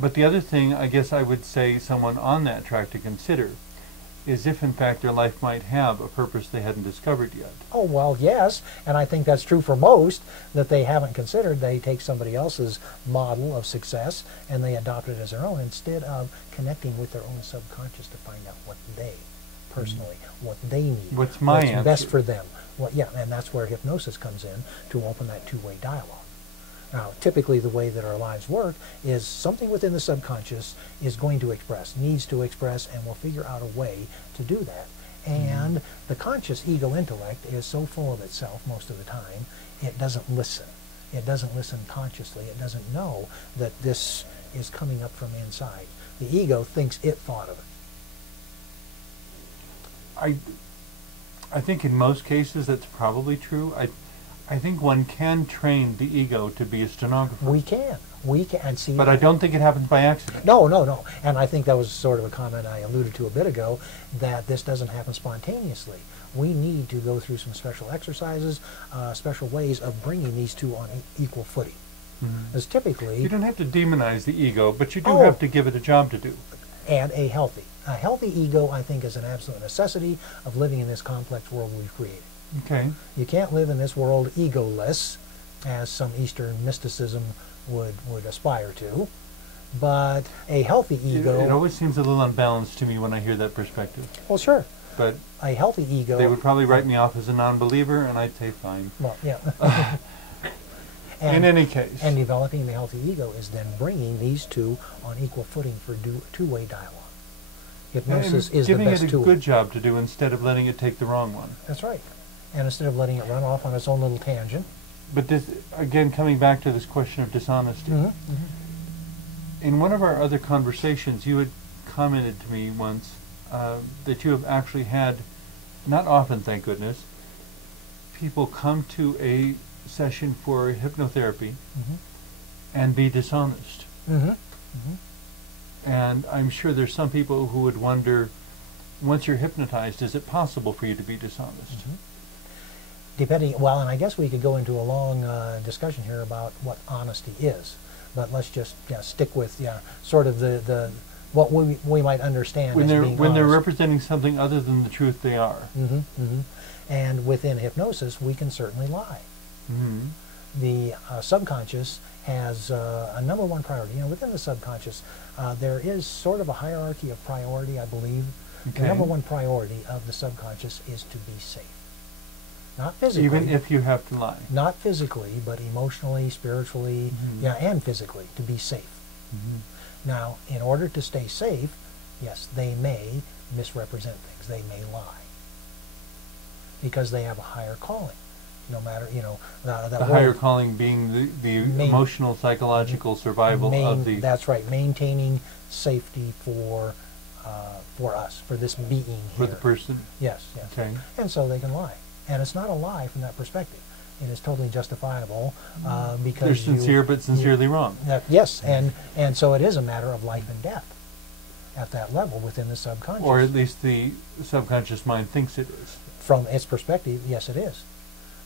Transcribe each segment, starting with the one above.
But the other thing, I guess I would say someone on that track to consider is if in fact their life might have a purpose they hadn't discovered yet. Oh, well, yes, and I think that's true for most that they haven't considered. They take somebody else's model of success and they adopt it as their own instead of connecting with their own subconscious to find out what they personally, what they need, What's my answer? best for them. Well, yeah, and that's where hypnosis comes in to open that two-way dialogue. Now, typically the way that our lives work is something within the subconscious is going to express, needs to express, and will figure out a way to do that. And the conscious ego intellect is so full of itself most of the time, it doesn't listen. It doesn't listen consciously. It doesn't know that this is coming up from inside. The ego thinks it thought of it. I think in most cases that's probably true. I think one can train the ego to be a stenographer. We can. We can. See, but I don't think it happens by accident. No, no, no. And I think that was sort of a comment I alluded to a bit ago, that this doesn't happen spontaneously. We need to go through some special exercises, special ways of bringing these two on equal footing. Because typically... You don't have to demonize the ego, but you do have to give it a job to do. And a healthy ego, I think, is an absolute necessity of living in this complex world we've created. Okay. You can't live in this world egoless, as some Eastern mysticism would aspire to, but a healthy ego... It always seems a little unbalanced to me when I hear that perspective. Well, sure. But a healthy ego... They would probably write me off as a non-believer, and I'd say fine. Well, yeah. In any case. And developing the healthy ego is then bringing these two on equal footing for two-way dialogue. Hypnosis is the best tool. Giving it a good job to do instead of letting it take the wrong one. That's right. And instead of letting it run off on its own little tangent. But this, again, coming back to this question of dishonesty. In one of our other conversations, you had commented to me once that you have actually had, not often, thank goodness, people come to a session for hypnotherapy and be dishonest. And I'm sure there's some people who would wonder, once you're hypnotized, is it possible for you to be dishonest? Depending, well, and I guess we could go into a long discussion here about what honesty is, but let's just stick with sort of the what we might understand when as they're being when honest. they're representing something other than the truth they are. And within hypnosis, we can certainly lie. The subconscious has a number one priority. You know, within the subconscious, there is sort of a hierarchy of priority, I believe. The number one priority of the subconscious is to be safe. Not physically. Even if you have to lie. Not physically, but emotionally, spiritually, and physically, to be safe. Now, in order to stay safe, yes, they may misrepresent things. They may lie. Because they have a higher calling. No matter, you know... the higher calling being the emotional, psychological survival of the... That's right, maintaining safety for us, for this being here. For the person? Yes, yes. Okay. And so they can lie. And it's not a lie from that perspective. It is totally justifiable because they're sincere but sincerely wrong. Yes, and so it is a matter of life and death at that level within the subconscious. Or at least the subconscious mind thinks it is. From its perspective, yes, it is.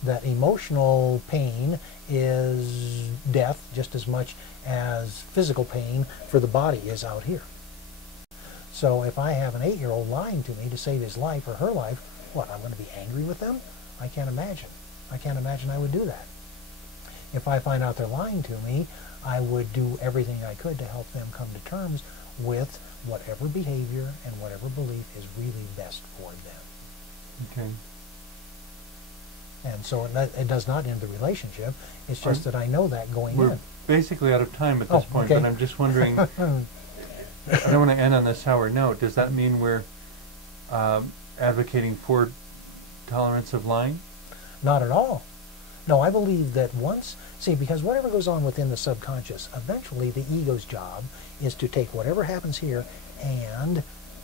That emotional pain is death just as much as physical pain for the body is out here. So if I have an 8-year-old lying to me to save his life or her life, what, I'm going to be angry with them? I can't imagine. I can't imagine I would do that. If I find out they're lying to me, I would do everything I could to help them come to terms with whatever behavior and whatever belief is really best for them. Okay. And so it does not end the relationship. It's just that I know that going in. We're basically out of time at this point, but I'm just wondering, I don't want to end on a sour note. Does that mean we're advocating for tolerance of lying? Not at all. No, I believe that once, see, because whatever goes on within the subconscious, eventually the ego's job is to take whatever happens here and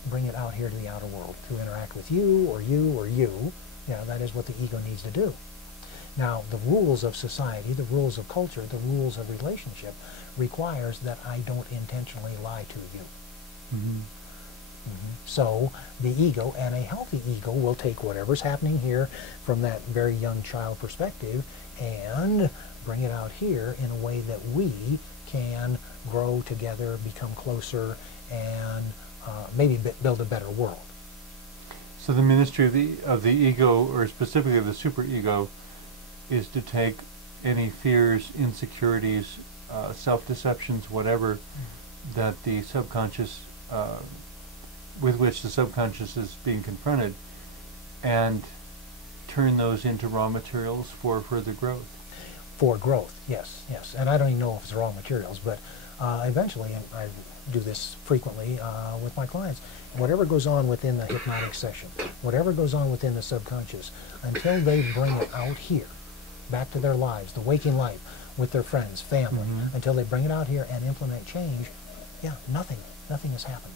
bring it out here to the outer world, to interact with you or you or you. Yeah, that is what the ego needs to do. Now, the rules of society, the rules of culture, the rules of relationship requires that I don't intentionally lie to you. So the ego, and a healthy ego, will take whatever's happening here from that very young child perspective and bring it out here in a way that we can grow together, become closer, and maybe build a better world. So the ministry of the ego, or specifically of the superego, is to take any fears, insecurities, self-deceptions, whatever, that the subconscious, with which the subconscious is being confronted, and turn those into raw materials for further growth. For growth, yes, yes. And I don't even know if it's raw materials, but eventually, and I do this frequently with my clients, whatever goes on within the hypnotic session, whatever goes on within the subconscious, until they bring it out here, back to their lives, the waking life, with their friends, family, until they bring it out here and implement change, yeah, nothing has happened.